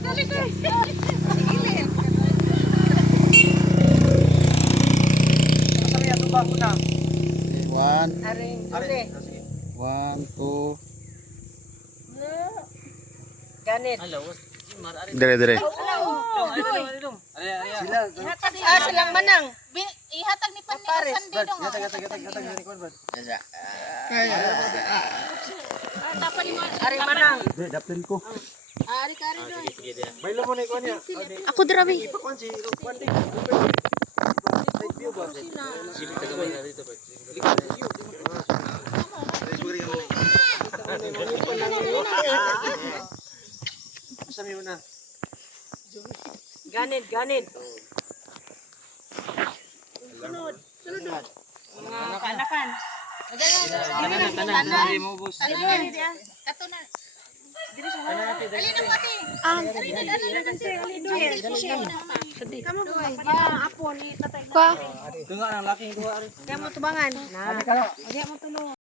Dali ko. Sabi ato ba muna? One, Are. one, two. Ganit. Dire, dire. Silang manang. Ihatag ni Panikasan dito nga. Dapat ni Ari manang. Dapin ko. Ari kari doy. May mo na ikuan niya. Ako dirabi. Ipakuan si Rupan din. Side view ba? Sabi mo na. Ganit, ganit. Mga kanakan. Kato na. Dali na mo ate. Dali na kasi. Kamu ba? Apo ni tatay. Kwa. Tunga ang laking kuha. Kaya mo tubangan. Na. Kayo. Kaya mo tulungan.